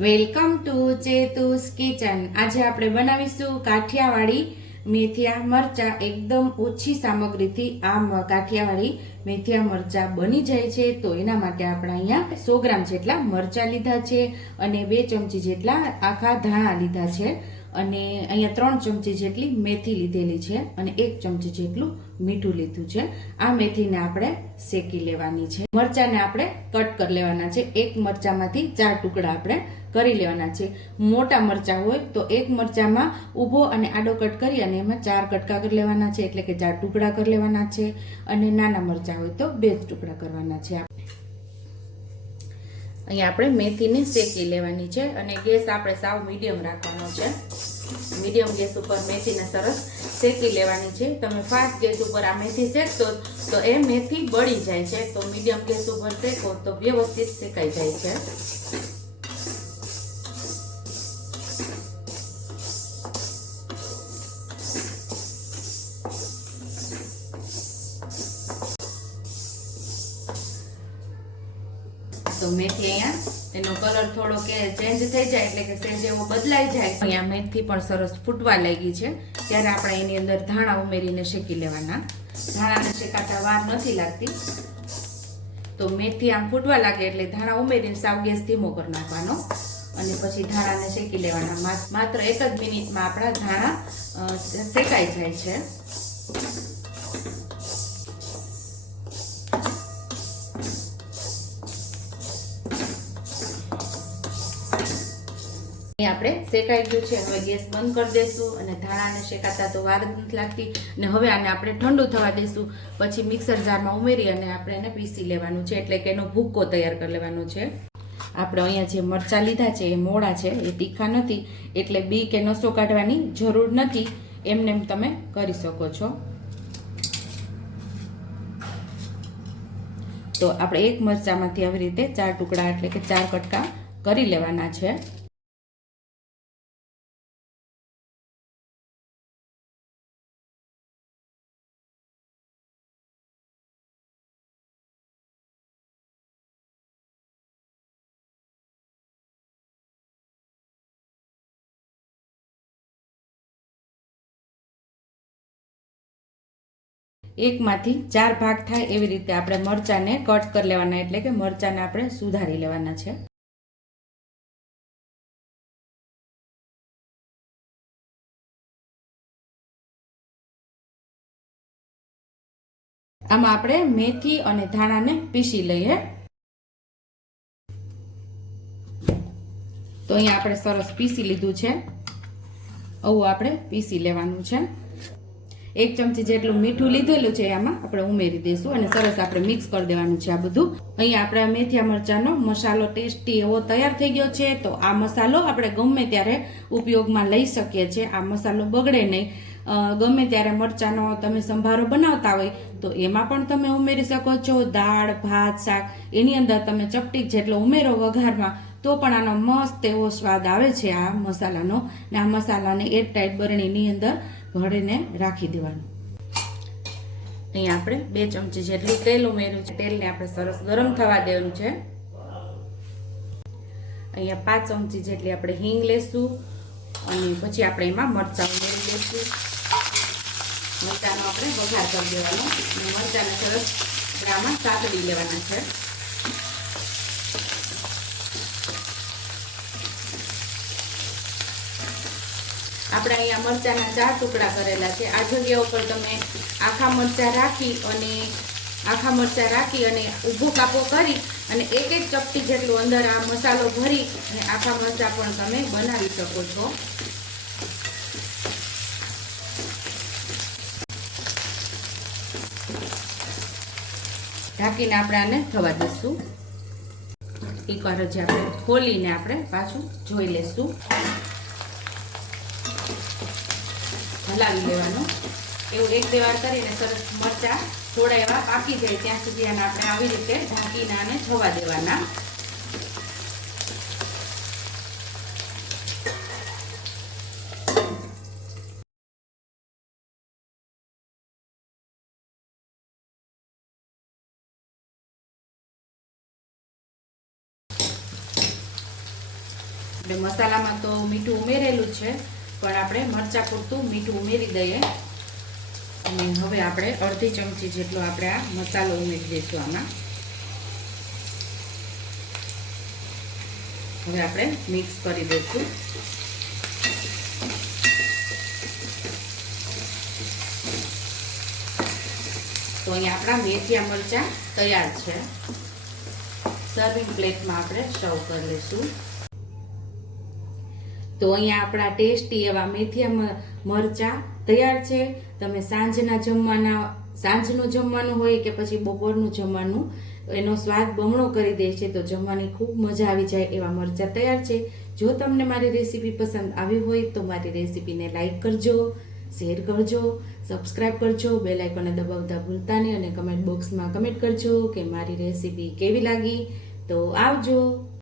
Welcome to ચેતુસ kitchen. આજે આપણે બનાવીશું કાઠિયાવાડી મેથિયા મરચા. એકદમ ઓછી સામગ્રીથી આ કાઠિયાવાડી મેથિયા મરચા બની જાય છે. તો એના માટે આપણે અહીંયા સો ગ્રામ જેટલા મરચા લીધા છે અને બે ચમચી જેટલા આખા ધાણા લીધા છે. અને અહીંયા ત્રણ ચમચી જેટલી મેથી લીધેલી છે અને એક ચમચી જેટલું મીઠું લીધું છે. આ મેથીને આપણે શેકી લેવાની છે. મરચાને આપણે કટ કરી લેવાના છે. એક મરચામાંથી ચાર ટુકડા આપણે કરી લેવાના છે. મોટા મરચા હોય તો એક મરચામાં ઊભો અને આડો કટ કરી અને એમાં ચાર કટકા કરી લેવાના છે. એટલે કે ચાર ટુકડા કરી લેવાના છે. અને નાના મરચા હોય તો બે જ ટુકડા કરવાના છે. અહીંયા આપણે મેથીને શેકી લેવાની છે અને ગેસ આપણે સાવ મીડિયમ રાખવાનો છે. મીડિયમ ગેસ ઉપર મેથીને સરસ શેકી લેવાની છે. તમે ફાસ્ટ ગેસ ઉપર આ મેથી શેકશો તો એ મેથી બળી જાય છે. તો મીડિયમ ગેસ ઉપર શેકો તો વ્યવસ્થિત શેકાઈ જાય છે. તો મેથી અહીંયા એનો કલર થોડો કે ચેન્જ થઈ જાય એટલે કે સેજ એવો બદલાઈ જાય. અહીંયા મેથી પણ સરસ ફૂટવા લાગી છે. ત્યારે આપણે એની અંદર ધાણા ઉમેરીને શેકી લેવાના. ધાણાને શેકાતા વાર નથી લાગતી. તો મેથી આમ ફૂટવા લાગે એટલે ધાણા ઉમેરીને સાવ ગેસ ધીમો કરી નાખવાનો. અને પછી ધાણાને શેકી લેવાના. માત્ર એક જ મિનિટમાં આપણા ધાણા શેકાઈ જાય છે. આપણે શેકાઈ ગયું છે. હવે ગેસ બંધ કરી દેશું અને ધાણાને શેકાતા તો વાર નથી લાગતી. અને હવે આને આપણે ઠંડુ થવા દેશું. પછી મિક્સર જારમાં ઉમેરી અને આપણે એને પીસી લેવાનું છે. એટલે કે એનો ભૂક્કો તૈયાર કરી લેવાનો છે. આપણે અહીંયા જે મરચાં લીધા છે, એ મોડા છે, એ તીખા નથી. એટલે બી કે નસો કાઢવાની જરૂર નથી. એમને એમ તમે કરી શકો છો. તો આપણે એક મરચામાંથી આવી રીતે ચાર ટુકડા એટલે કે ચાર કટકા કરી લેવાના છે. એકમાંથી ચાર ભાગ થાય એવી રીતે આપણે મરચાંને કટ કરી લેવાના, એટલે કે મરચાંને આપણે સુધારી લેવાના છે. આમાં આપણે મેથી અને ધાણાને પીસી લઈએ. તો અહીંયા આપણે સરસ પીસી લીધું છે. આવું આપણે પીસી લેવાનું છે. એક ચમચી જેટલું મીઠું લીધેલું છે આમાં આપણે ઉમેરી દઈશું અને સરસ આપણે મિક્સ કરી દેવાનું છે આ બધું. અહીંયા આપણે મેથિયા મરચાંનો મસાલો ટેસ્ટી એવો તૈયાર થઈ ગયો છે. તો આ મસાલો આપણે ગમે ત્યારે ઉપયોગમાં લઈ શકીએ છીએ. આ મસાલો બગડે નહીં. ગમે ત્યારે મરચાંનો તમે સંભારો બનાવતા હોય તો એમાં પણ તમે ઉમેરી શકો છો. દાળ, ભાત, શાક, એની અંદર તમે ચપટી જેટલો ઉમેરો વઘારમાં તો પણ આનો મસ્ત એવો સ્વાદ આવે છે આ મસાલાનો. ને આ મસાલાને એરટાઈટ બરણીની અંદર ભળીને રાખી દેવાનું. અહીંયા આપણે બે ચમચી જેટલું તેલ ઉમેર્યું છે. તેલને આપણે સરસ ગરમ થવા દેવાનું છે. અહીંયા પાંચ ચમચી જેટલી આપણે હિંગ લેશું. અને પછી આપણે એમાં મરચાં ઉમેરી લઈશું મરચાંનો આપણે વઘાર કરી દેવાનો. અને મરચાંને સરસ આપણે આમાં સાતડી લેવાના છે. આપણે અહીંયા મરચાંના ચાર ટુકડા કરેલા છે. આ જગ્યા ઉપર તમે આખા મરચાં રાખી અને આખા મરચાં રાખી અને ઊભો કાપો કરી અને એક એક ચપટી જેટલું અંદર આ મસાલો ભરી અને આખા મરચાં પણ તમે બનાવી શકો છો. ઢાંકીને આપણે આને થવા દઈશું. એકવાર હજી આપણે ખોલીને આપણે પાછું જોઈ લેશું હલાવી લેવાનો એવું એક બે વાર કરીને સરસ મરચા થોડા એવા પાકી જાય ત્યાં સુધી આને આપણે આવી રીતે ઢાંકીને આને થવા દેવાના. આપણે મસાલામાં તો મીઠું ઉમેરેલું છે. પણ આપણે મરચાં પૂરતું મીઠું ઉમેરી દઈએ. અને હવે આપણે અડધી ચમચી જેટલો આપણે આ મસાલો ઉમેરી દઈશું આમાં. હવે આપણે મિક્સ કરી દઈશું. તો અહીંયા આપણા મેથિયા મરચાં તૈયાર છે. સર્વિંગ પ્લેટમાં આપણે સર્વ કરી લઈશું તો અહીંયા આપણા ટેસ્ટી એવા મેથિયા મરચા તૈયાર છે. તમે સાંજના જમવાના, સાંજનું જમવાનું હોય કે પછી બપોરનું જમવાનું, એનો સ્વાદ બમણો કરી દે છે તો જમવાની ખૂબ મજા આવી જાય એવા મરચા તૈયાર છે. જો તમને મારી રેસીપી પસંદ આવી હોય તો મારી રેસીપીને લાઈક કરજો, શેર કરજો, સબસ્ક્રાઇબ કરજો, બેલ આઇકોને દબાવતા ભૂલતા નહીં અને કમેન્ટ બોક્સમાં કમેન્ટ કરજો કે મારી રેસીપી કેવી લાગી. તો આવજો.